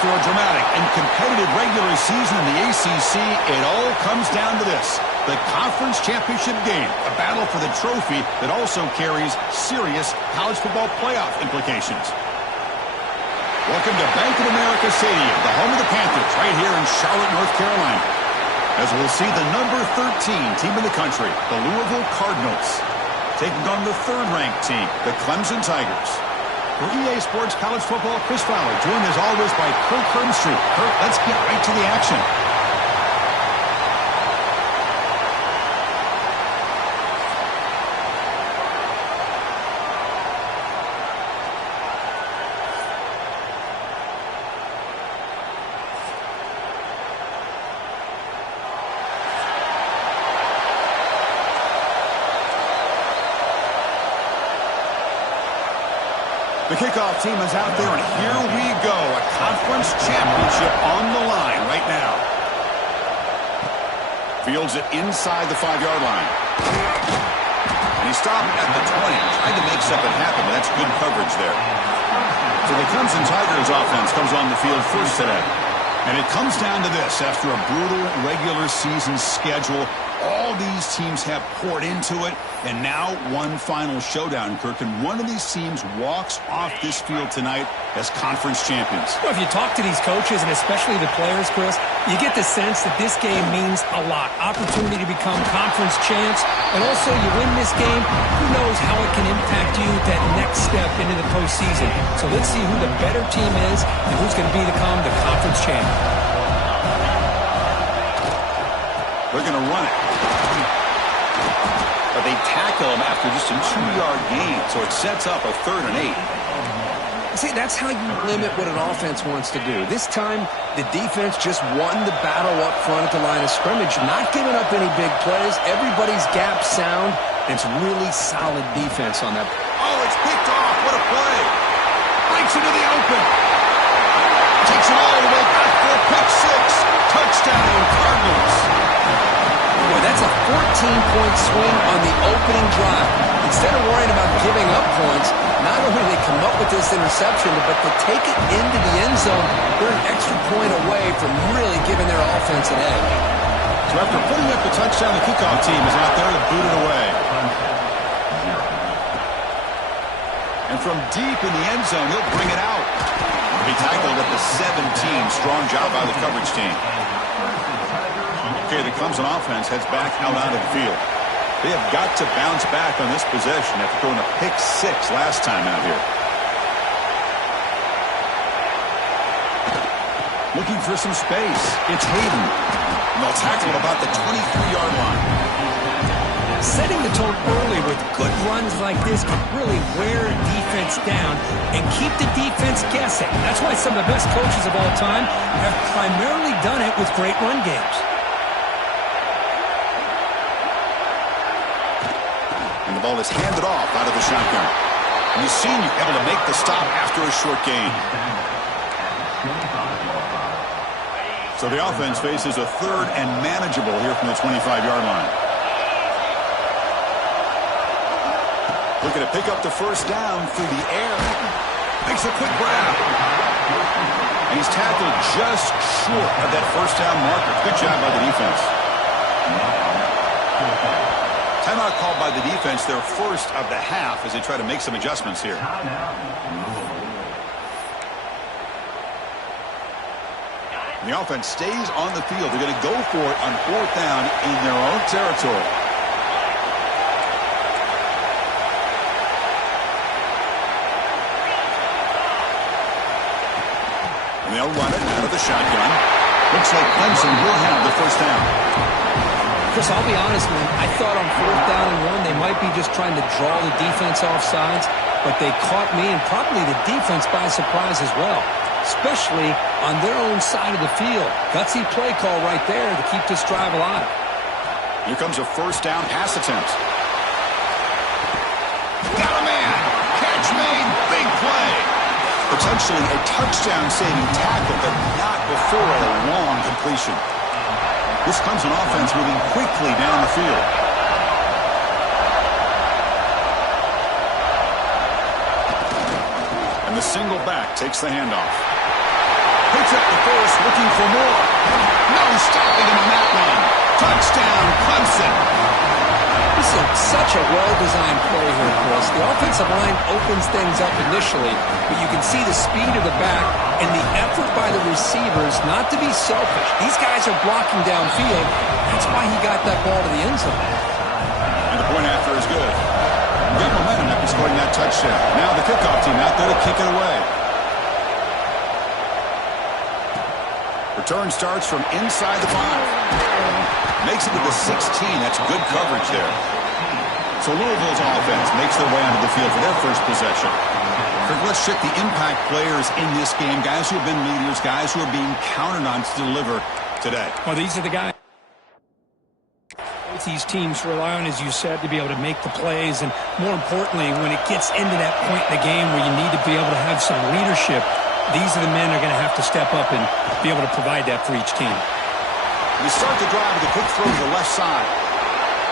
After a dramatic and competitive regular season in the ACC, it all comes down to this: the conference championship game, a battle for the trophy that also carries serious college football playoff implications. Welcome to Bank of America Stadium, the home of the Panthers, right here in Charlotte, North Carolina, as we'll see the number 13 team in the country, the Louisville Cardinals, taking on the third-ranked team, the Clemson Tigers. For EA Sports College Football, Chris Fowler, joined as always by Kirk Herbstreit. Kirk, let's get right to the action. The kickoff team is out there, and here we go. A conference championship on the line right now. Fields it inside the 5-yard line. And he stopped at the 20. Tried to make something happen, but that's good coverage there. So the Clemson Tigers offense comes on the field first today. And it comes down to this. After a brutal regular season schedule, all these teams have poured into it, and now one final showdown, Kirk, and one of these teams walks off this field tonight as conference champions. Well, if you talk to these coaches, and especially the players, Chris, you get the sense that this game means a lot. Opportunity to become conference champs, and also you win this game, who knows how it can impact you that next step into the postseason. So let's see who the better team is and who's going to become the conference champ. They're going to run it. But they tackle him after just a 2-yard gain, so it sets up a 3rd and 8. See, that's how you limit what an offense wants to do. This time, the defense just won the battle up front at the line of scrimmage, not giving up any big plays. Everybody's gap sound. It's really solid defense on that. Oh, it's picked off. What a play. Breaks into the open. Takes it all the way back for a pick 6. Touchdown, Cardinals. Boy, that's a 14-point swing on the opening drive. Instead of worrying about giving up points, not only do they come up with this interception, but they take it into the end zone. They're an extra point away from really giving their offense an edge. So after putting up the touchdown, the kickoff team is out there to boot it away. And from deep in the end zone, he'll bring it out. He tackled at the 17. Strong job by the coverage team. Okay, the Clemson offense heads back out onto the field. They have got to bounce back on this possession after throwing a pick 6 last time out here. Looking for some space. It's Hayden. And they'll tackle about the 23-yard line. Setting the tone early with good runs like this can really wear a defense down and keep the defense guessing. That's why some of the best coaches of all time have primarily done it with great run games. And the ball is handed off out of the shotgun. And the senior able to make the stop after a short gain. So the offense faces a 3rd and manageable here from the 25-yard line. Looking to pick up the first down through the air. Makes a quick grab. And he's tackled just short of that first down marker. Good job by the defense. Timeout called by the defense, their first of the half, as they try to make some adjustments here. And the offense stays on the field. They're going to go for it on 4th down in their own territory. And they'll run it out of the shotgun. Looks like Clemson will have the first down. Chris, I'll be honest, man. I thought on 4th down and 1, they might be just trying to draw the defense off sides, but they caught me and probably the defense by surprise as well, especially on their own side of the field. Gutsy play call right there to keep this drive alive. Here comes a first down pass attempt. Got a man. Catch made. Big play. Potentially a touchdown-saving tackle, but not before a long completion. This Clemson offense moving quickly down the field. And the single back takes the handoff. Picks up the first, looking for more. No stopping him on that one. Touchdown, Clemson. This is such a well-designed play here, Chris. The offensive line opens things up initially, but you can see the speed of the back and the effort by the receivers not to be selfish. These guys are blocking downfield. That's why he got that ball to the end zone. And the point after is good. Got momentum after scoring that touchdown. Now the kickoff team out there to kick it away. Return starts from inside the 5. Makes it to the 16. That's good coverage there. So Louisville's offense makes their way onto the field for their first possession. Let's check the impact players in this game. Guys who have been leaders, guys who are being counted on to deliver today. Well, these are the guys these teams rely on, as you said, to be able to make the plays. And more importantly, when it gets into that point in the game where you need to be able to have some leadership, these are the men that are going to have to step up and be able to provide that for each team. We start the drive with a quick throw to the left side.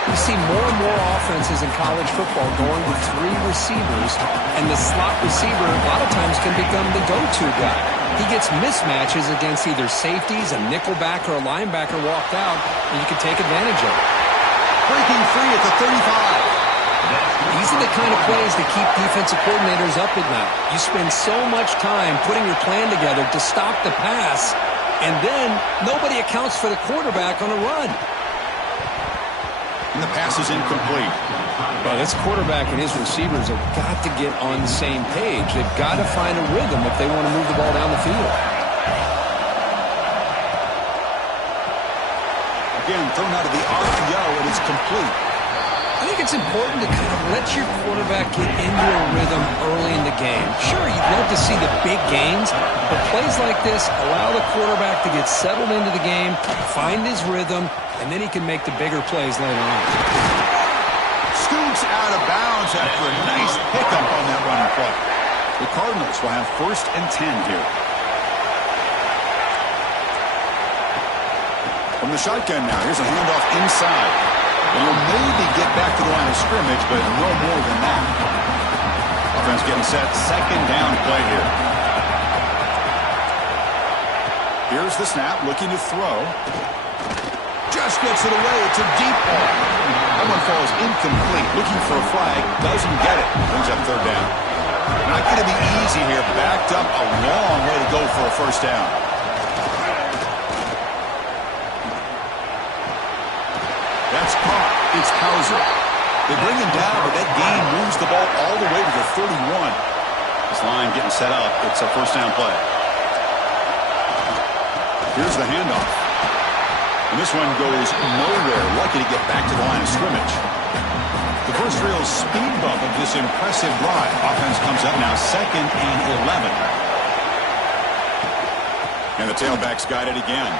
We see more and more offenses in college football going with 3 receivers, and the slot receiver a lot of times can become the go-to guy. He gets mismatches against either safeties, a nickelback, or a linebacker walked out, and you can take advantage of it. Breaking free at the 35. These are the kind of plays that keep defensive coordinators up at night. You spend so much time putting your plan together to stop the pass, and then nobody accounts for the quarterback on a run. And the pass is incomplete. Well, this quarterback and his receivers have got to get on the same page. They've got to find a rhythm if they want to move the ball down the field. Again, thrown out of the RPO, and it's complete. I think it's important to kind of let your quarterback get into a rhythm early in the game. Sure, you'd love to see the big gains, but plays like this allow the quarterback to get settled into the game, find his rhythm, and then he can make the bigger plays later on. Scoots out of bounds after a nice pickup on that running play. The Cardinals will have 1st and 10 here. From the shotgun now, here's a handoff inside. And he'll maybe get back to the line of scrimmage, but no more than that. Offense getting set, 2nd down play here. Here's the snap, looking to throw. Just gets it away. It's a deep ball. That one falls incomplete. Looking for a flag. Doesn't get it. Brings up 3rd down. Not going to be easy here. Backed up a long way to go for a 1st down. That's caught. It's Hauser. They bring him down, but that gain moves the ball all the way to the 31. This line getting set up. It's a 1st down play. Here's the handoff. And this one goes nowhere. Lucky to get back to the line of scrimmage. The first real speed bump of this impressive drive. Offense comes up now 2nd and 11. And the tailback's got it again.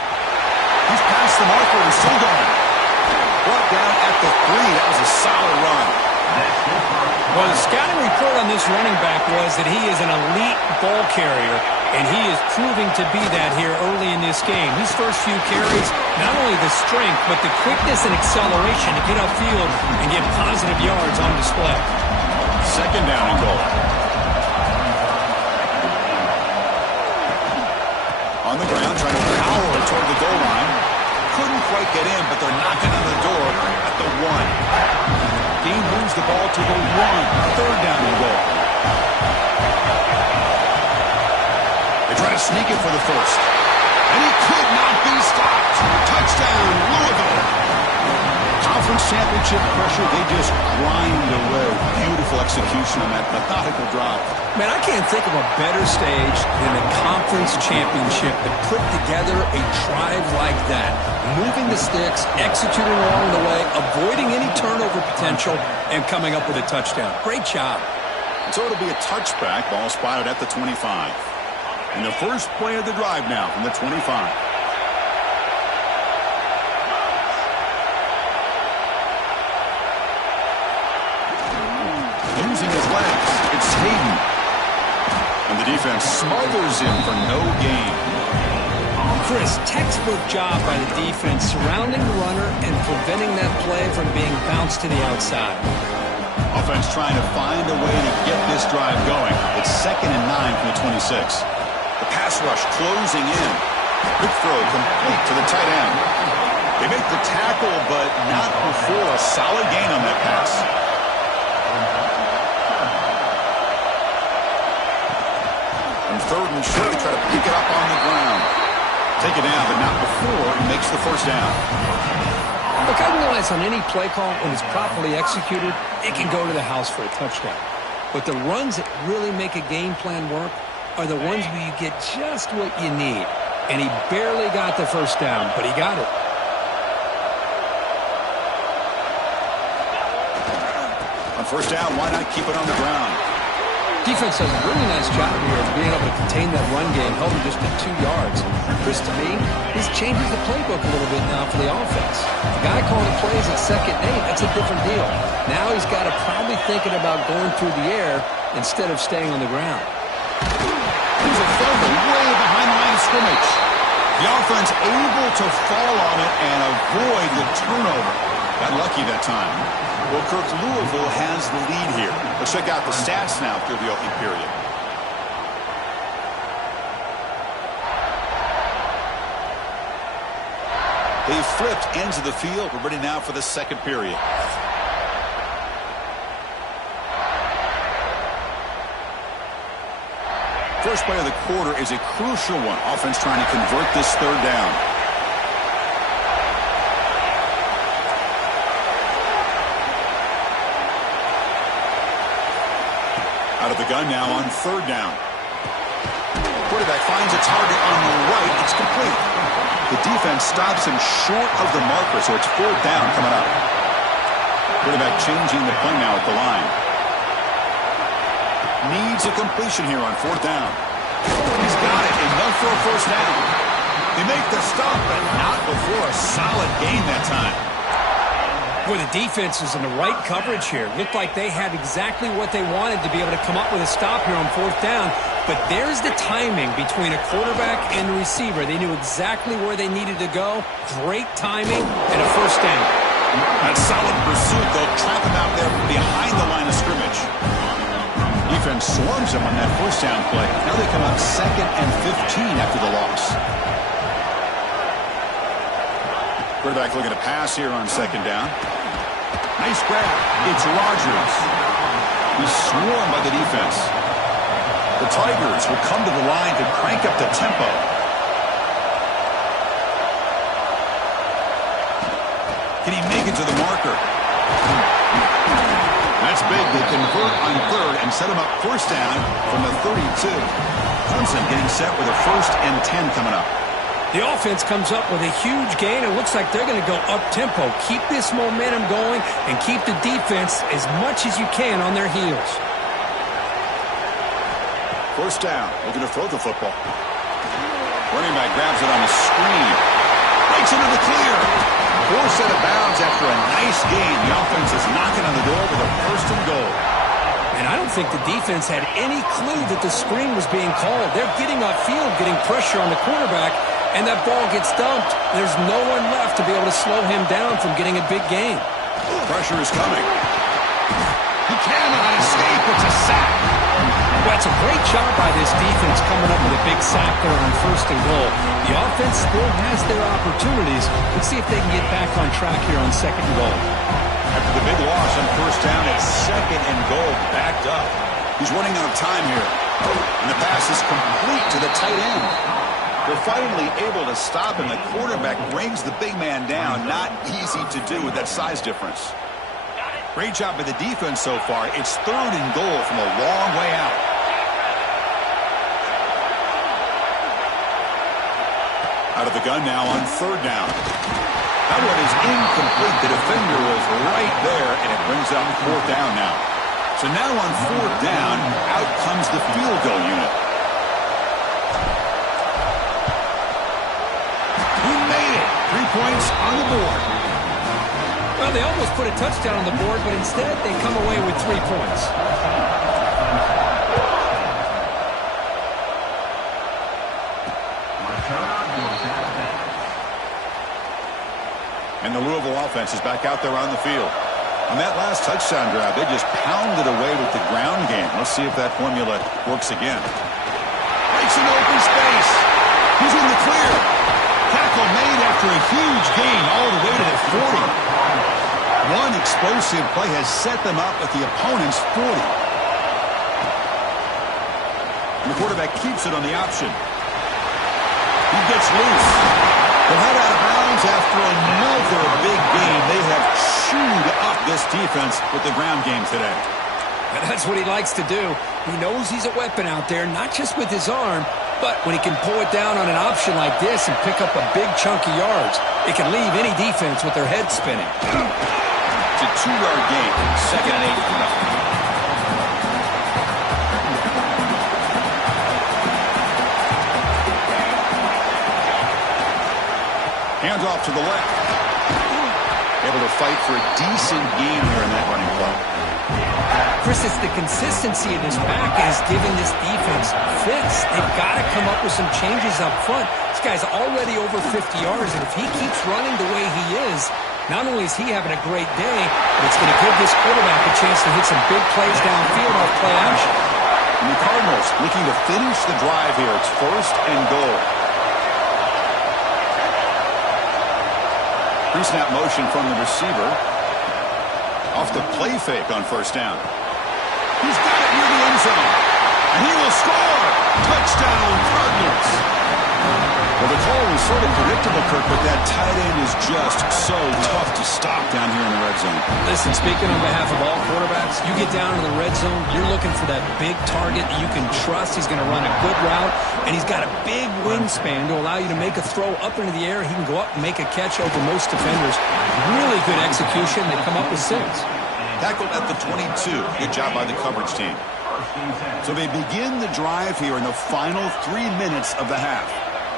He's past the marker and still going. Brought down at the 3. That was a solid run. Well, the scouting report on this running back was that he is an elite ball carrier, and he is proving to be that here early in this game. These first few carries, not only the strength, but the quickness and acceleration to get upfield and get positive yards on display. 2nd down and goal. On the ground, trying to power toward the goal line. Couldn't quite get in, but they're knocking on the door at the 1. Dean moves the ball to the 1. 3rd down and goal. They try to sneak it for the 1st. And he could not be stopped. Touchdown, Louisville. Conference championship pressure, they just grind away. Beautiful execution on that methodical drive. Man, I can't think of a better stage than the conference championship to put together a drive like that. Moving the sticks, executing along the way, avoiding any turnover potential, and coming up with a touchdown. Great job. So it'll be a touchback. Ball spotted at the 25. And the first play of the drive now from the 25. Using his legs, it's Hayden. And the defense smothers him for no gain. Chris, textbook job by the defense surrounding the runner and preventing that play from being bounced to the outside. Offense trying to find a way to get this drive going. It's 2nd and 9 from the 26. The pass rush closing in. Quick throw complete to the tight end. They make the tackle, but not before a solid gain on that pass. And third and short, try to pick it up on the ground. Take it down, but not before he makes the first down. Look, I realize on any play call, when it's properly executed, it can go to the house for a touchdown. But the runs that really make a game plan work are the ones where you get just what you need. And he barely got the first down, but he got it. On first down, why not keep it on the ground? Defense does a really nice job here of being able to contain that run game, held him just at 2 yards. Chris, to me, this changes the playbook a little bit now for the offense. The guy calling plays at 2nd and 8, that's a different deal. Now he's got to probably thinking about going through the air instead of staying on the ground. There's a fumble way behind the line of scrimmage. The offense able to fall on it and avoid the turnover. Got lucky that time. Well, Kirk, Louisville has the lead here. Let's check out the stats now through the opening period. They've flipped ends of the field. We're ready now for the second period. First play of the quarter is a crucial one. Offense trying to convert this third down. Out of the gun now on third down. Quarterback finds a target on the right. It's complete. The defense stops him short of the marker, so it's fourth down coming up. Quarterback changing the play now at the line. Needs a completion here on fourth down. He's got it. Enough for a first down. They make the stop, but not before a solid gain that time. Boy, the defense is in the right coverage here. Looked like they had exactly what they wanted to be able to come up with a stop here on fourth down. But there's the timing between a quarterback and the receiver. They knew exactly where they needed to go. Great timing and a first down. That solid pursuit, though, trap him out there behind the line of scrimmage. Defense swarms him on that first down play. Now they come up 2nd and 15 after the loss. Quarterback looking to pass here on second down. Nice grab. It's Rodgers. He's swarmed by the defense. The Tigers will come to the line to crank up the tempo. Can he make it to the marker? That's big. They convert on third and set him up first down from the 32. Clemson getting set with a 1st and 10 coming up. The offense comes up with a huge gain. It looks like they're going to go up-tempo. Keep this momentum going and keep the defense as much as you can on their heels. First down. Looking to throw the football. Running back grabs it on the screen. Breaks into the clear. Poor set of bounds after a nice gain. The offense is knocking on the door with a 1st and goal. And I don't think the defense had any clue that the screen was being called. They're getting upfield, getting pressure on the quarterback, and that ball gets dumped. There's no one left to be able to slow him down from getting a big gain. Pressure is coming. He cannot escape. It's a sack. Well, it's a great job by this defense coming up with a big sack there on 1st and goal. The offense still has their opportunities. Let's see if they can get back on track here on 2nd and goal. After the big loss on first down, it's 2nd and goal, backed up. He's running out of time here. And the pass is complete to the tight end. They're finally able to stop him. The quarterback brings the big man down. Not easy to do with that size difference. Great job by the defense so far. It's 3rd and goal from a long way out. Out of the gun now on third down. That one is incomplete. The defender was right there, and it brings up fourth down now. So now on fourth down, out comes the field goal unit. He made it. 3 points on the board. Well, they almost put a touchdown on the board, but instead they come away with 3 points. And the Louisville offense is back out there on the field. On that last touchdown drive, they just pounded away with the ground game. Let's see if that formula works again. Breaks in open space. He's in the clear. Tackle made after a huge gain all the way to the 40. One explosive play has set them up at the opponent's 40. And the quarterback keeps it on the option. He gets loose. They'll head out of bounds after another big gain. They have chewed up this defense with the ground game today. And that's what he likes to do. He knows he's a weapon out there, not just with his arm, but when he can pull it down on an option like this and pick up a big chunk of yards, it can leave any defense with their head spinning. It's a 2-yard gain, 2nd and 8. Hands off to the left. Able to fight for a decent gain here in that running play. Chris, it's the consistency of his back that is giving this defense fits. They've got to come up with some changes up front. This guy's already over 50 yards, and if he keeps running the way he is, not only is he having a great day, but it's going to give this quarterback a chance to hit some big plays downfield off play action. And the Cardinals looking to finish the drive here. It's 1st and goal. Pre-snap motion from the receiver. Off the play fake on 1st down. He's got it near the end zone. And he will score. Touchdown, Cardinals. Well, the call was sort of predictable, Kirk, but that tight end is just so tough to stop down here in the red zone. Listen, speaking on behalf of all quarterbacks, you get down in the red zone, you're looking for that big target that you can trust. He's going to run a good route, and he's got a big wingspan to allow you to make a throw up into the air. He can go up and make a catch over most defenders. Really good execution. They come up with 6. Tackled at the 22. Good job by the coverage team. So they begin the drive here in the final 3 minutes of the half.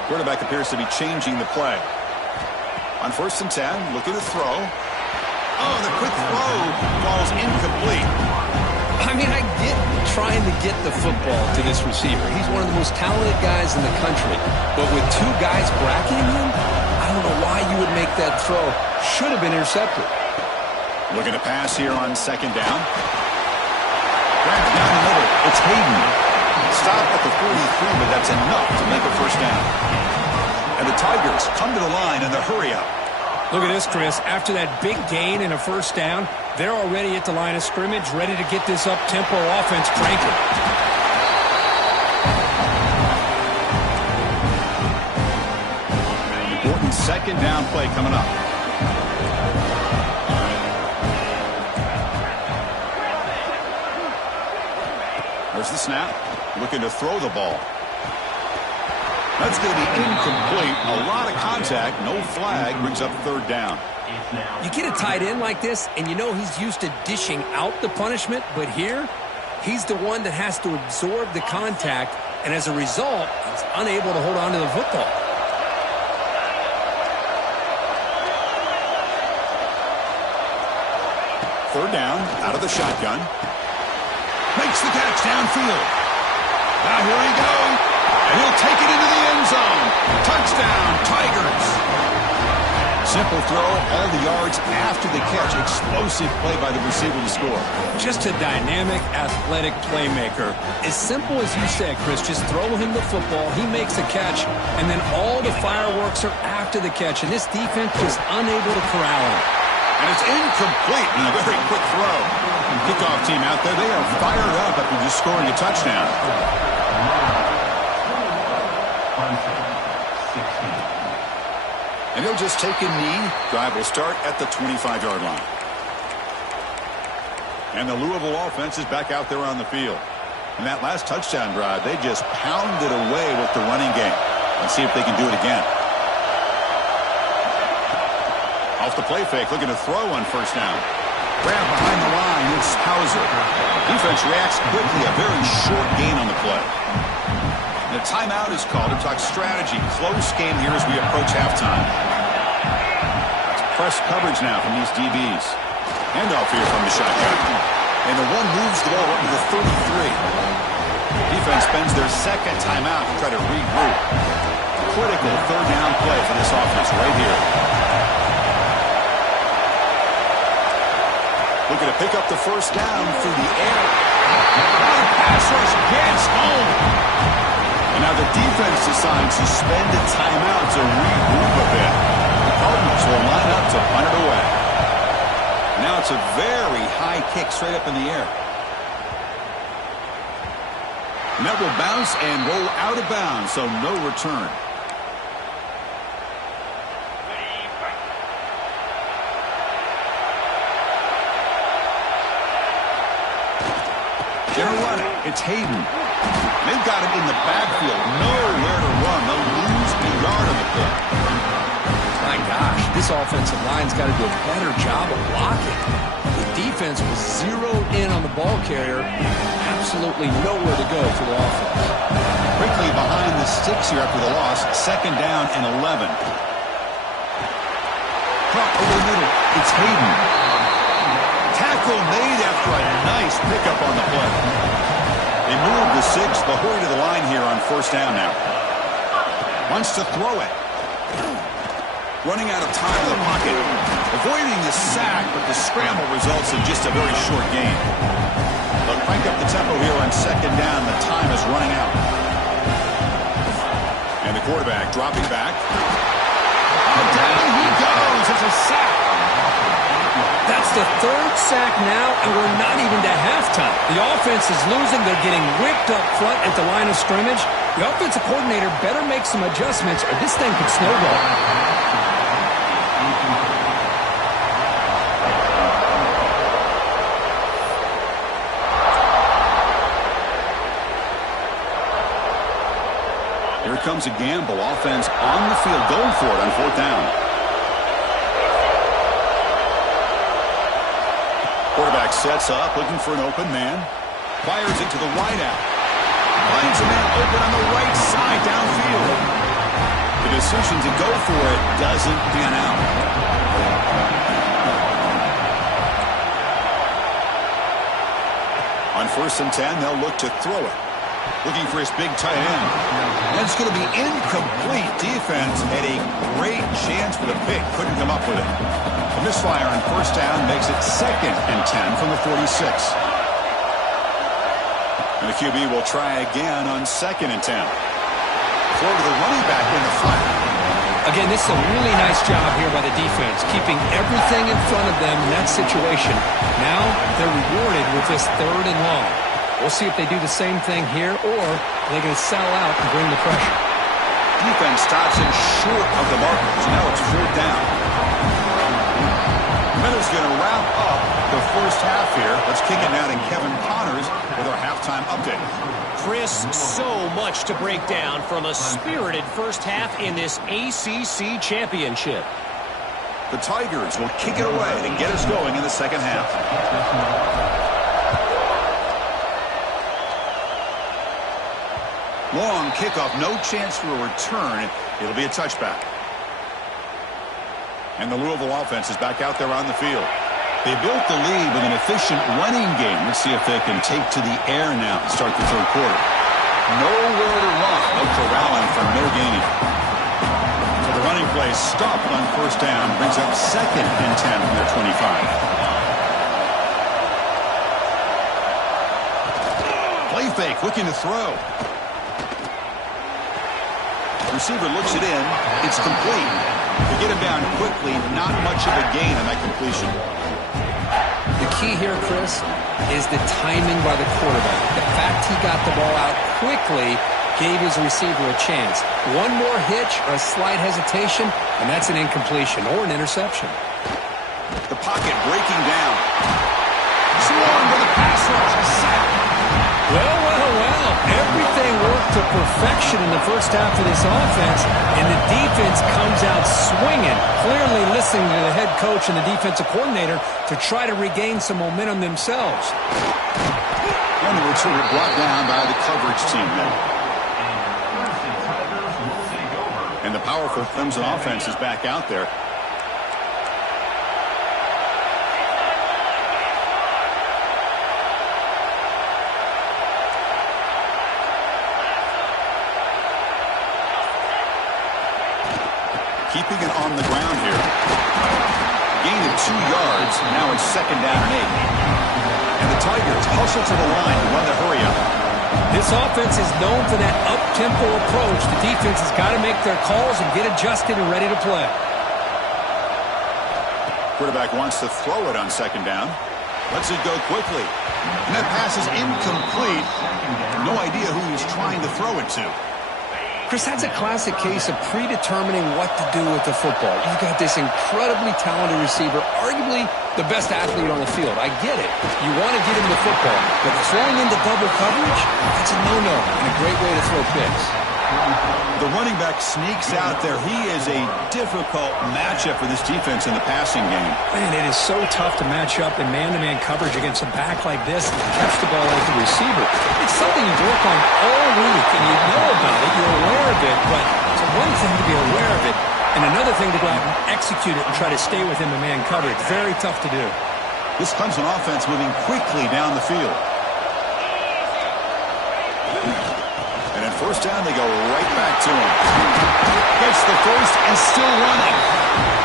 Quarterback appears to be changing the play. On 1st and 10, looking to throw. Oh, the quick throw falls incomplete. I mean, I get trying to get the football to this receiver. He's one of the most talented guys in the country. But with 2 guys bracketing him, I don't know why you would make that throw. Should have been intercepted. Looking to pass here on 2nd down. Back down the middle. It's Hayden. Stop at the 43, but that's enough to make a 1st down. And the Tigers come to the line in the hurry-up. Look at this, Chris. After that big gain and a 1st down, they're already at the line of scrimmage, ready to get this up-tempo offense cranking. Important 2nd down play coming up. There's the snap. Looking to throw the ball. That's going to be incomplete. A lot of contact. No flag. Brings up 3rd down. You get a tight end like this, and you know he's used to dishing out the punishment, but here, he's the one that has to absorb the contact, and as a result, he's unable to hold on to the football. Third down, out of the shotgun. Makes the catch downfield. Now here he goes. And he'll take it into the end zone. Touchdown, Tigers. Simple throw, all the yards after the catch. Explosive play by the receiver to score. Just a dynamic, athletic playmaker. As simple as you said, Chris, just throw him the football. He makes a catch, and then all the fireworks are after the catch. And this defense was unable to corral him. And it's incomplete in a very quick throw. Kickoff team out there, they are fired up after just scoring a touchdown. And he'll just take a knee. Drive will start at the 25-yard line. And the Louisville offense is back out there on the field. In that last touchdown drive, they just pounded away with the running game. Let's see if they can do it again. Off the play fake, looking to throw on 1st down. Grab behind the line, it's Hauser. Defense reacts quickly, a very short gain on the play. The timeout is called to talk strategy. Close game here as we approach halftime. It's press coverage now from these DBs. Handoff here from the shotgun. And the one moves the ball up to the 33. Defense spends their 2nd timeout to try to regroup. Critical 3rd down play for this offense right here. Looking to pick up the 1st down through the air. Pass rush gets home. And now Now the defense decides to spend a timeout to regroup a bit. The Cardinals will line up to punt it away. Now it's a very high kick straight up in the air. And that will bounce and roll out of bounds, so no return. Gonna run it. It's Hayden. They've got him in the backfield. Nowhere to run. They'll lose a yard on the play. My gosh, this offensive line's got to do a better job of blocking. The defense was zeroed in on the ball carrier. Absolutely nowhere to go for the offense. Quickly behind the sticks here after the loss. 2nd down and 11. Caught over the middle. It's Hayden. Tackle made after a nice pickup on the play. They move the 6. They'll hurry to the line here on 1st down now. Wants to throw it. Running out of time in the pocket. Avoiding the sack, but the scramble results in just a very short gain. They'll crank up the tempo here on 2nd down. The time is running out. And the quarterback dropping back. Down he goes. It's a sack. That's the 3rd sack now, and we're not even to halftime. The offense is losing. They're getting whipped up front at the line of scrimmage. The offensive coordinator better make some adjustments, or this thing could snowball. Here comes a gamble. Offense on the field, going for it on 4th down. Quarterback sets up, looking for an open man. Fires it to the wideout. Finds a man open on the right side downfield. The decision to go for it doesn't pan out. On 1st and 10, they'll look to throw it. Looking for his big tight end. And it's going to be incomplete. Defense had a great chance for the pick. Couldn't come up with it. A misfire on 1st down makes it 2nd and 10 from the 46. And the QB will try again on 2nd and 10. Throw to the running back in the flat. Again, this is a really nice job here by the defense, keeping everything in front of them in that situation. Now they're rewarded with this 3rd and long. We'll see if they do the same thing here, or they're going to sell out and bring the pressure. Defense stops in short of the markers. Now it's 4th down. Miller's going to wrap up the 1st half here. Let's kick it now to Kevin Connors with our halftime update. Chris, so much to break down from a spirited 1st half in this ACC championship. The Tigers will kick it away to get us going in the 2nd half. Long kickoff, no chance for a return. It'll be a touchback. And the Louisville offense is back out there on the field. They built the lead with an efficient running game. Let's see if they can take to the air now to start the 3rd quarter. Nowhere to run. No corralling from Mirgani. So the running play stopped on 1st down. Brings up 2nd and 10 from their 25. Play fake, looking to throw. Receiver looks it in. It's complete. To get him down quickly, not much of a gain on that completion. The key here, Chris, is the timing by the quarterback. The fact he got the ball out quickly gave his receiver a chance. One more hitch or a slight hesitation, and that's an incompletion or an interception. The pocket breaking down. Swarm with a pass rush. A sack. Well. Everything worked to perfection in the 1st half of this offense, and the defense comes out swinging, clearly listening to the head coach and the defensive coordinator to try to regain some momentum themselves. And the return brought down by the coverage team there. And the powerful Clemson offense is back out there. Keeping it on the ground here. Gain of 2 yards. Now it's 2nd down and 8. And the Tigers hustle to the line to run the hurry up. This offense is known for that up-tempo approach. The defense has got to make their calls and get adjusted and ready to play. Quarterback wants to throw it on second down. Lets it go quickly. And that pass is incomplete. No idea who he's trying to throw it to. Chris, that's a classic case of predetermining what to do with the football. You've got this incredibly talented receiver, arguably the best athlete on the field. I get it. You want to get him the football, but throwing into double coverage, that's a no-no and a great way to throw picks. The running back sneaks out there. He is a difficult matchup for this defense in the passing game. Man, it is so tough to match up in man-to-man coverage against a back like this and catch the ball as the receiver. It's something you work on all week, and you know about it, you're aware of it, but it's one thing to be aware of it, and another thing to go out and execute it and try to stay within the man coverage. Very tough to do. This Clemson offense moving quickly down the field. And at first down, they go right back to him. Gets the first and still running.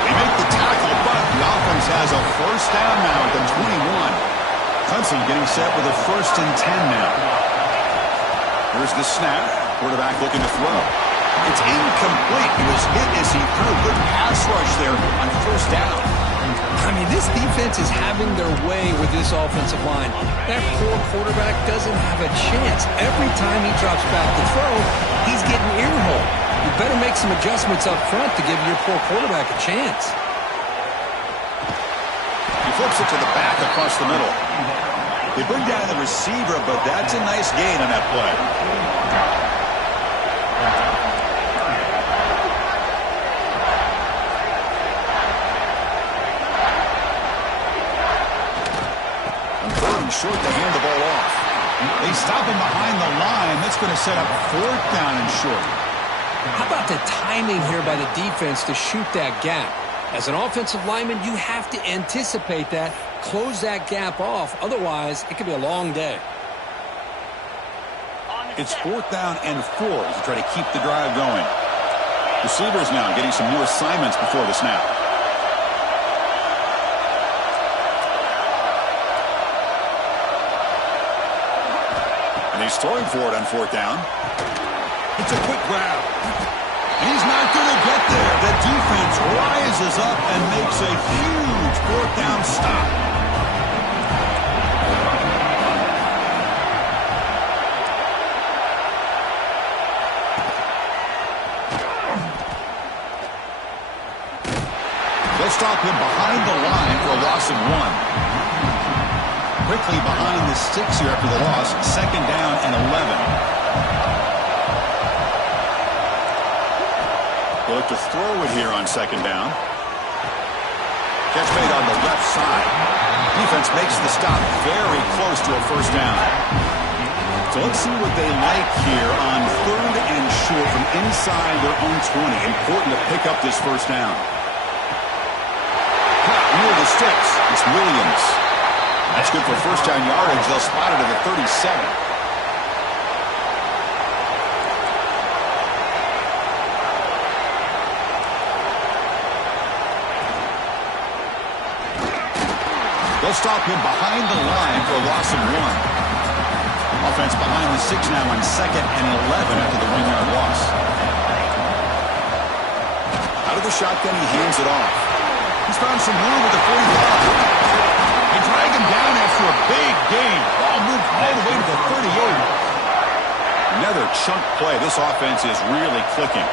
They make the tackle, but the offense has a first down now at the 21. Clemson getting set with a 1st and 10 now. Here's the snap. Quarterback looking to throw. It's incomplete. He was hit as he threw. Good pass rush there on first down. I mean, this defense is having their way with this offensive line. That poor quarterback doesn't have a chance. Every time he drops back to throw, he's getting earholed. You better make some adjustments up front to give your poor quarterback a chance. He flips it to the back across the middle. They bring down the receiver, but that's a nice gain on that play. Short to hand the ball off. They stop him behind the line. That's going to set up 4th down and short. How about the timing here by the defense to shoot that gap? As an offensive lineman, you have to anticipate that, close that gap off. Otherwise, it could be a long day. It's 4th down and 4 as they try to keep the drive going. Receivers now getting some new assignments before the snap. And he's throwing for it on 4th down. It's a quick grab. And he's not going to get there. The defense rises up and makes a huge 4th down stop. They'll stop him behind the line for a loss of 1. Quickly behind the sticks here after the loss. 2nd down and 11. They look to throw it here on 2nd down. Catch made on the left side. Defense makes the stop very close to a 1st down. So let's see what they like here on 3rd and short from inside their own 20. Important to pick up this 1st down. Caught near the sticks. It's Williams. That's good for 1st down yardage. They'll spot it at the 37. They'll stop him behind the line for a loss of 1. Offense behind the 6 now on 2nd and 11 after the 1-yard loss. Out of the shotgun, he hands it off. He's found some room at the 45. They drag him down after a big gain. Ball moved all the way to the 38. Another chunk play. This offense is really clicking.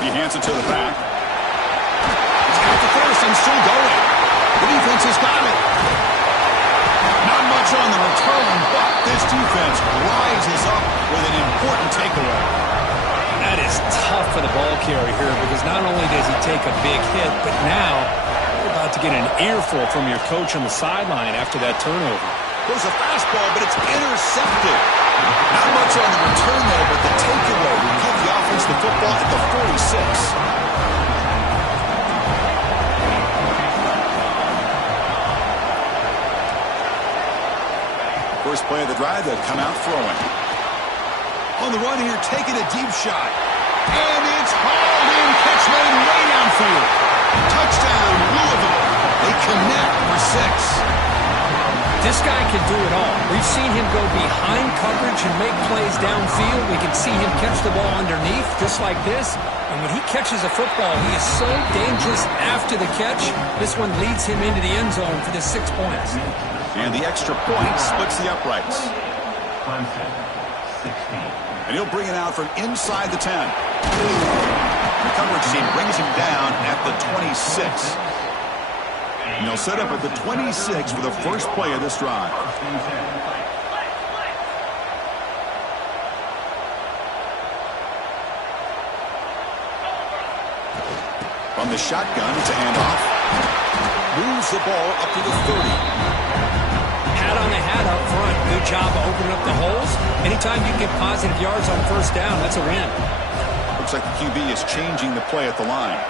He hands it to the back. He's got the first and still going. The defense has got it. Not much on the return, but this defense rises up with an important takeaway. That is tough for the ball carrier here because not only does he take a big hit, but now you're about to get an earful from your coach on the sideline after that turnover. There's a fastball, but it's intercepted. Not much on the return there, but the takeaway will give the offense the football at the 46. First play of the drive, they'll come out throwing. On the run here, taking a deep shot. And it's hauled in, catch made way downfield. Touchdown, Louisville. They connect for 6. This guy can do it all. We've seen him go behind coverage and make plays downfield. We can see him catch the ball underneath just like this. And when he catches a football, he is so dangerous after the catch. This one leads him into the end zone for the 6 points. And the extra point splits the uprights. Clemson, 16. And he'll bring it out from inside the 10. The coverage team brings him down at the 26. And he'll set up at the 26 for the first play of this drive. From the shotgun, it's a handoff. Moves the ball up to the 30. Hat on a hat up front. Good job of opening up the holes. Anytime you get positive yards on first down, that's a win. Looks like the QB is changing the play at the line.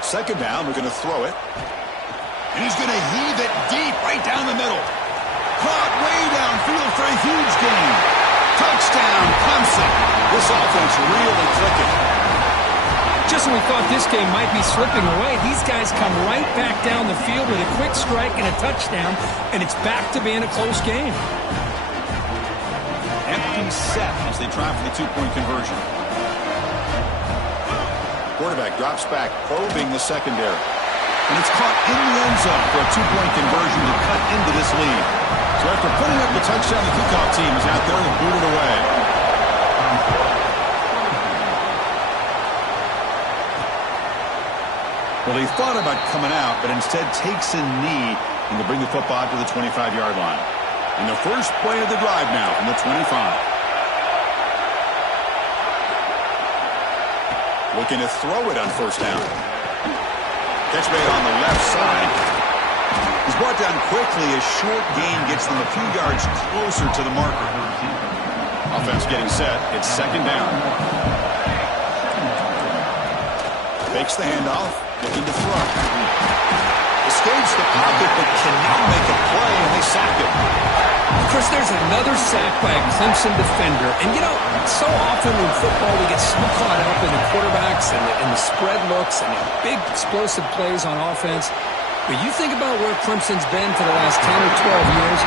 Second down, we're going to throw it. And he's going to heave it deep right down the middle. Caught way downfield for a huge gain. Touchdown, Clemson. This offense really clicking. Just when we thought this game might be slipping away, these guys come right back down the field with a quick strike and a touchdown, and it's back to being a close game. Empty set as they try for the two-point conversion. Quarterback drops back, probing the secondary. And it's caught in the end zone for a two-point conversion to cut into this lead. So after putting up the touchdown, the kickoff team is out there and boot it away. Well, he thought about coming out, but instead takes a knee and to bring the football to the 25-yard line. And the first play of the drive now from the 25. Looking to throw it on first down. Catch made on the left side. He's brought down quickly. A short gain gets them a few yards closer to the marker. Offense getting set. It's second down. Fakes the handoff. Looking to throw. Escapes the pocket, but cannot make a play, and they sack it. Chris, there's another sack by a Clemson defender. And, you know, so often in football we get so caught up in the quarterbacks and the spread looks and the big explosive plays on offense. But you think about where Clemson's been for the last 10 or 12 years,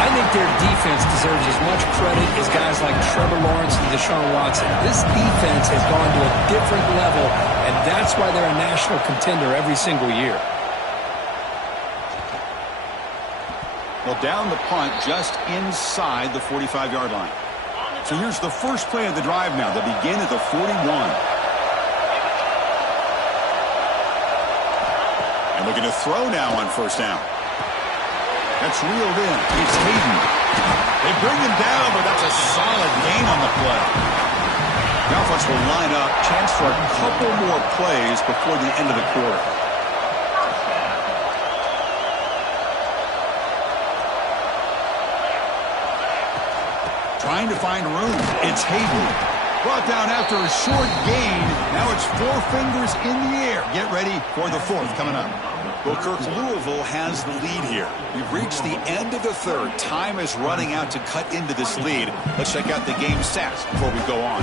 I think their defense deserves as much credit as guys like Trevor Lawrence and Deshaun Watson. This defense has gone to a different level, and that's why they're a national contender every single year. Well, down the punt just inside the 45-yard line. So here's the first play of the drive now. They begin at the 41. And looking to throw now on first down. That's reeled in. It's Hayden. They bring him down, but that's a solid gain on the play. The offense will line up. Chance for a couple more plays before the end of the quarter. Trying to find room. It's Hayden. Brought down after a short gain. Now it's 4 fingers in the air. Get ready for the fourth coming up. Well, Kirk, Louisville has the lead here. We've reached the end of the third. Time is running out to cut into this lead. Let's check out the game stats before we go on.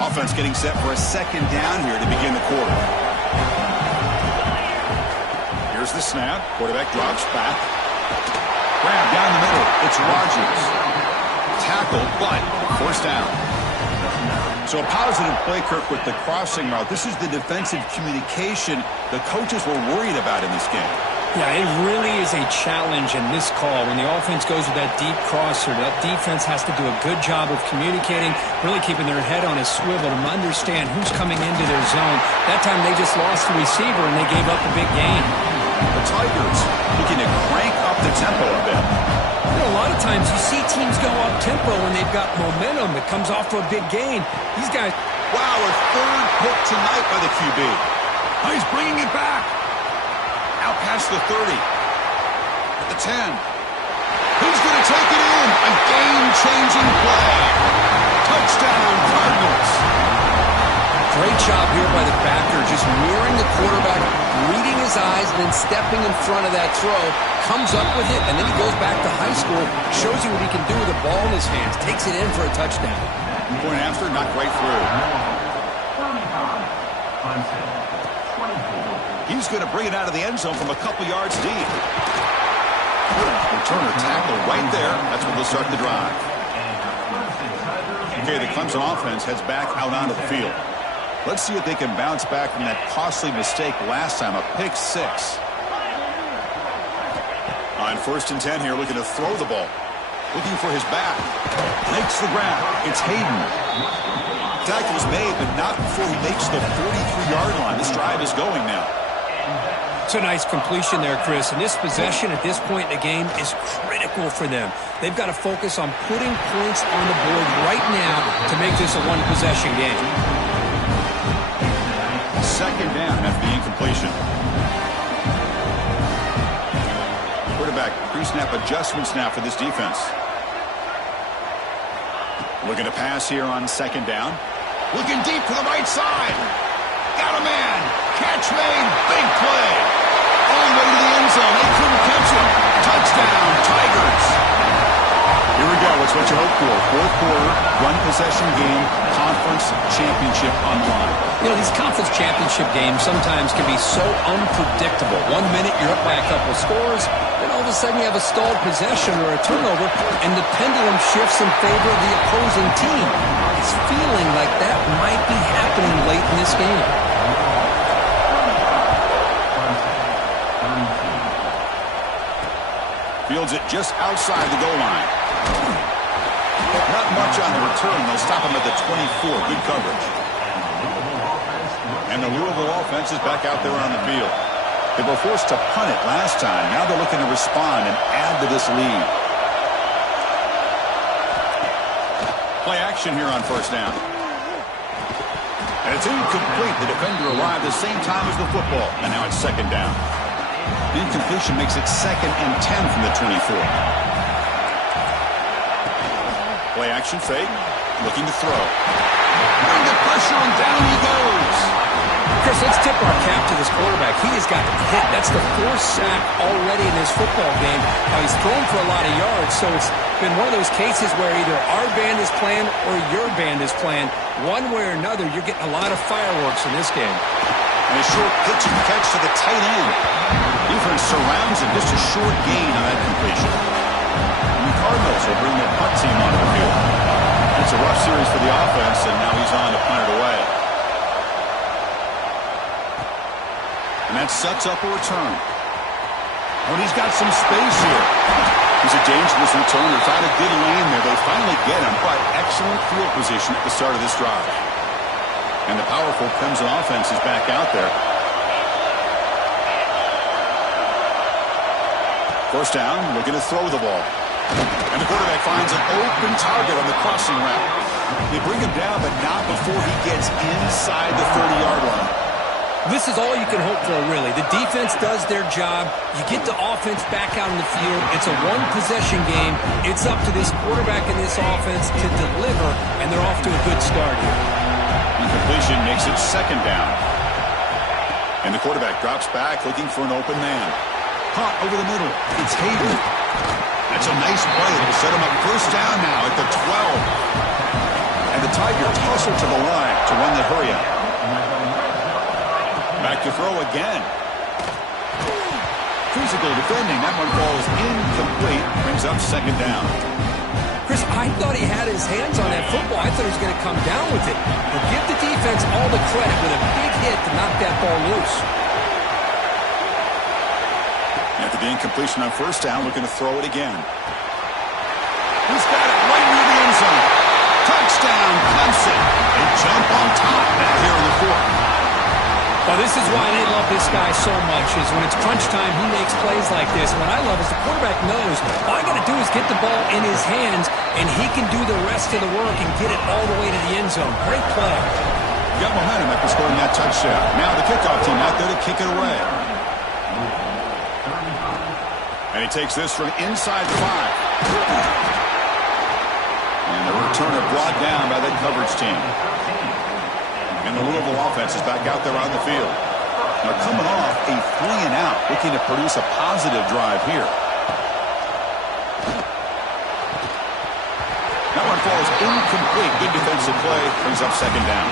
Offense getting set for a second down here to begin the quarter. Here's the snap. Quarterback drops back. Grab down the middle. It's Rodgers. Tackle, but forced down. So a positive play, Kirk, with the crossing route. This is the defensive communication the coaches were worried about in this game. Yeah, it really is a challenge in this call. When the offense goes with that deep crosser, that defense has to do a good job of communicating, really keeping their head on a swivel to understand who's coming into their zone. That time they just lost the receiver and they gave up a big gain. The Tigers looking to crank up the tempo a bit. You know, a lot of times you see teams go up tempo when they've got momentum. It comes off for a big gain. These guys... Wow, a third pick tonight by the QB. Oh, he's bringing it back. Out past the 30. At the 10. Who's going to take it in? A game-changing play. Touchdown, Cardinals. Great job here by the backer, just mirroring the quarterback, reading his eyes, and then stepping in front of that throw, comes up with it, and then he goes back to high school, shows you what he can do with the ball in his hands, takes it in for a touchdown. Point after, not right through. He's going to bring it out of the end zone from a couple yards deep. Returner tackle right there. That's where they'll start the drive. Okay, the Clemson offense heads back out onto the field. Let's see if they can bounce back from that costly mistake last time, a pick 6. On 1st and 10 here, looking to throw the ball. Looking for his back. Makes the grab. It's Hayden. Tackle's made, but not before he makes the 43-yard line. This drive is going now. It's a nice completion there, Chris. And this possession at this point in the game is critical for them. They've got to focus on putting points on the board right now to make this a one-possession game. 2nd down after the incompletion. Quarterback pre-snap adjustments now for this defense. Looking to pass here on 2nd down. Looking deep to the right side. Got a man. Catch made. Big play. All the way to the end zone. They couldn't catch him. Touchdown, Tigers. Here we go. It's what you hope for. 4th quarter, one-possession game, conference championship on the line. You know, these conference championship games sometimes can be so unpredictable. 1 minute you're up by a couple of scores, then all of a sudden you have a stalled possession or a turnover, and the pendulum shifts in favor of the opposing team. It's feeling like that might be happening late in this game. Fields it just outside the goal line. Not much on the return. They'll stop him at the 24. Good coverage. And the Louisville offense is back out there on the field. They were forced to punt it last time. Now they're looking to respond and add to this lead. Play action here on 1st down. And it's incomplete. The defender arrived the same time as the football. And now it's 2nd down. The incompletion makes it 2nd and 10 from the 24. Play action fake. Looking to throw. Bring the pressure and down he goes. Chris, let's tip our cap to this quarterback. He has got hit. That's the 4th sack already in this football game. Now, he's thrown for a lot of yards, so it's been one of those cases where either our band is playing or your band is playing. One way or another, you're getting a lot of fireworks in this game. And a short pitch and catch to the tight end. Defense surrounds him. Just a short gain on that completion. And the Cardinals will bring their punt team onto the field. It's a rough series for the offense, and now he's on to punt it away. And that sets up a return. Oh, he's got some space here. He's a dangerous returner. Found a good lane there. They finally get him, but excellent field position at the start of this drive. And the powerful Clemson offense is back out there. 1st down, looking to throw the ball. And the quarterback finds an open target on the crossing route. They bring him down, but not before he gets inside the 30-yard line. This is all you can hope for, really. The defense does their job. You get the offense back out in the field. It's a one-possession game. It's up to this quarterback and this offense to deliver, and they're off to a good start here. Incompletion makes it 2nd down. And the quarterback drops back, looking for an open man. Caught over the middle. It's Hayden. That's a nice play. It'll set him up 1st down now at the 12. And the Tigers hustle to the line to run the hurry up. Back to throw again. Physical defending. That one falls incomplete. Brings up 2nd down. Chris, I thought he had his hands on that football. I thought he was going to come down with it. But give the defense all the credit with a big hit to knock that ball loose. After the incompletion on 1st down, looking to throw it again. He's got it right near the end zone. Touchdown, Clemson. They jump on top now here in the 4th. Well, this is why they love this guy so much, is when it's crunch time, he makes plays like this. What I love is the quarterback knows all I got to do is get the ball in his hands, and he can do the rest of the work and get it all the way to the end zone. Great play. Got momentum after scoring that touchdown. Now the kickoff team out there to kick it away. And he takes this from inside the 5. And the returner brought down by the coverage team. And the Louisville offense is back out there on the field. Now coming off a 3-and-out, looking to produce a positive drive here. That one falls incomplete. Good defensive play. Brings up second down.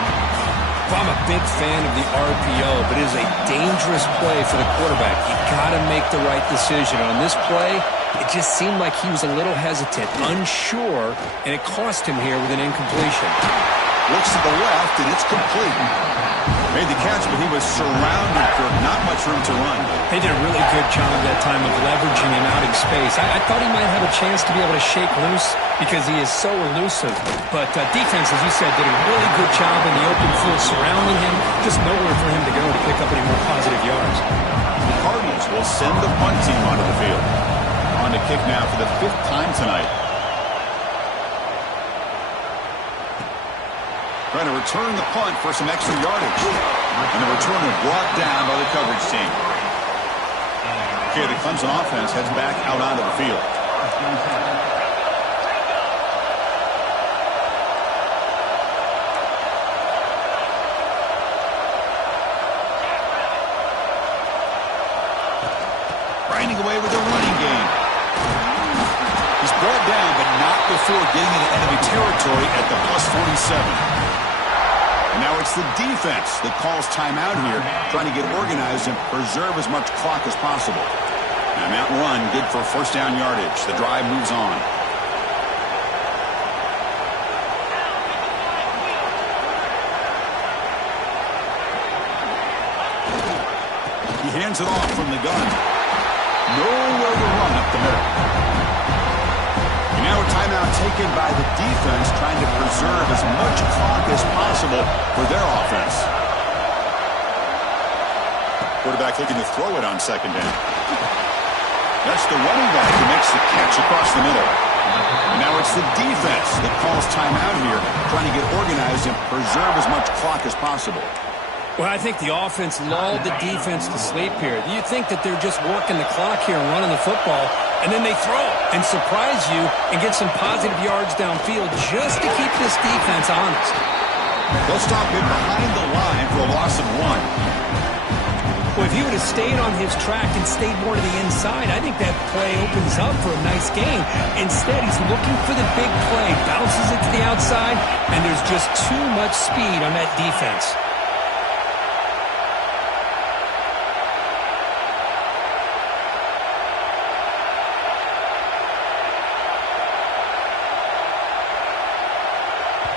Well, I'm a big fan of the RPO, but it is a dangerous play for the quarterback. You got to make the right decision. On this play, it just seemed like he was a little hesitant, unsure, and it cost him here with an incompletion. Looks to the left, and it's complete. Made the catch, but he was surrounded for not much room to run. They did a really good job that time of leveraging him out in space. I thought he might have a chance to be able to shake loose because he is so elusive. But defense, as you said, did a really good job in the open field surrounding him. Just nowhere for him to go to pick up any more positive yards. The Cardinals will send the punt team onto the field. On to kick now for the 5th time tonight. Trying to return the punt for some extra yardage. And the return is brought down by the coverage team. Okay, the Clemson offense heads back out onto the field. Grinding away with the running game. He's brought down, but not before getting into enemy territory at the +47. And now it's the defense that calls timeout here, trying to get organized and preserve as much clock as possible. Timeout run, good for first down yardage. The drive moves on. He hands it off from the gun. Nowhere to run up the middle. Now a timeout taken by the defense, trying to preserve as much clock as possible for their offense. Quarterback looking to throw it on second down. That's the running back who makes the catch across the middle. And now it's the defense that calls timeout here, trying to get organized and preserve as much clock as possible. Well, I think the offense lulled the defense to sleep here. You think that they're just working the clock here and running the football, and then they throw and surprise you and get some positive yards downfield just to keep this defense honest. They'll stop him behind the line for a loss of 1. Well, if he would have stayed on his track and stayed more to the inside, I think that play opens up for a nice game. Instead, he's looking for the big play, bounces it to the outside, and there's just too much speed on that defense.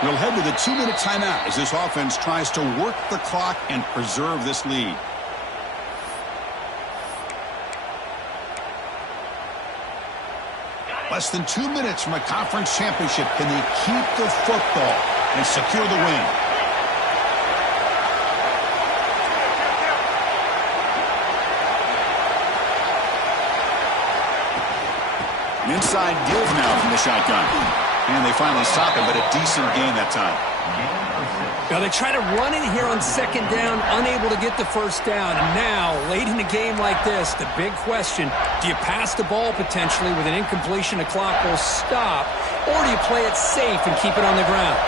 We'll head to the 2-minute timeout as this offense tries to work the clock and preserve this lead. Less than 2 minutes from a conference championship. Can they keep the football and secure the win? An inside give now from the shotgun. And they finally stop him, but a decent gain that time. Now they try to run it here on second down, unable to get the first down. And now, late in a game like this, the big question, do you pass the ball potentially with an incompletion, the clock will stop, or do you play it safe and keep it on the ground?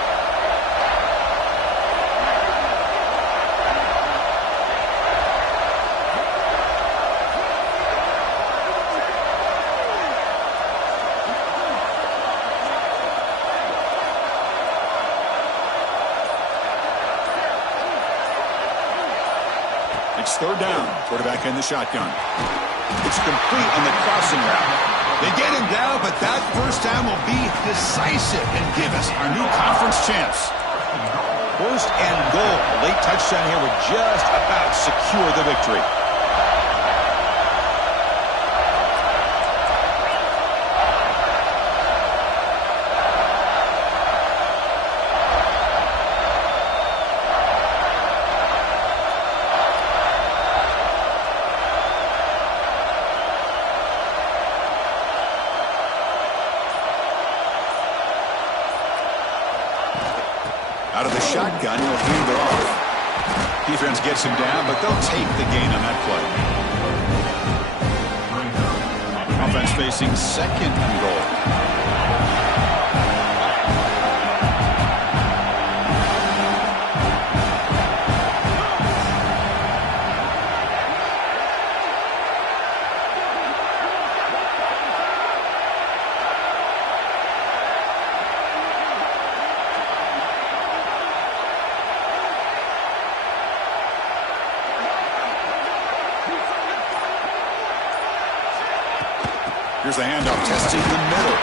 It's third down. Quarterback in the shotgun. It's complete on the crossing route. They get him down, but that first down will be decisive and give us our new conference champs. First and goal. A late touchdown here would just about secure the victory. Out of the shotgun, he'll hand it off. Defense gets him down, but they'll take the gain on that play. Offense facing second and goal. Here's the handoff, testing the middle.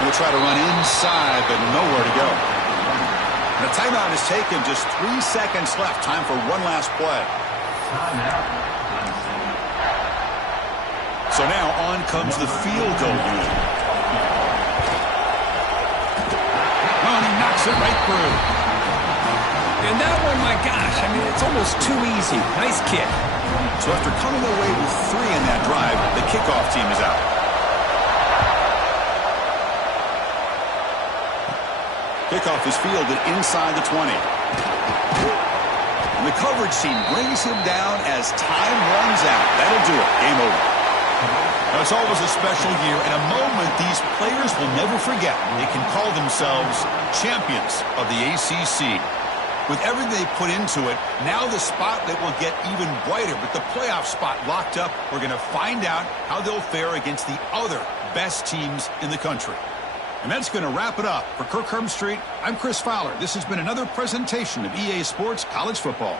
He'll try to run inside, but nowhere to go. And the timeout is taken. Just 3 seconds left. Time for one last play. So now on comes the field goal unit. Oh, and he knocks it right through. And that one, my gosh, I mean, it's almost too easy. Nice kick. So after coming away with 3 in that drive, the kickoff team is out. Kickoff is fielded inside the 20. And the coverage team brings him down as time runs out. That'll do it. Game over. Now, it's always a special year and a moment these players will never forget. They can call themselves champions of the ACC. With everything they put into it, now the spotlight will get even brighter. With the playoff spot locked up, we're going to find out how they'll fare against the other best teams in the country. And that's going to wrap it up. For Kirk Street, I'm Chris Fowler. This has been another presentation of EA Sports College Football.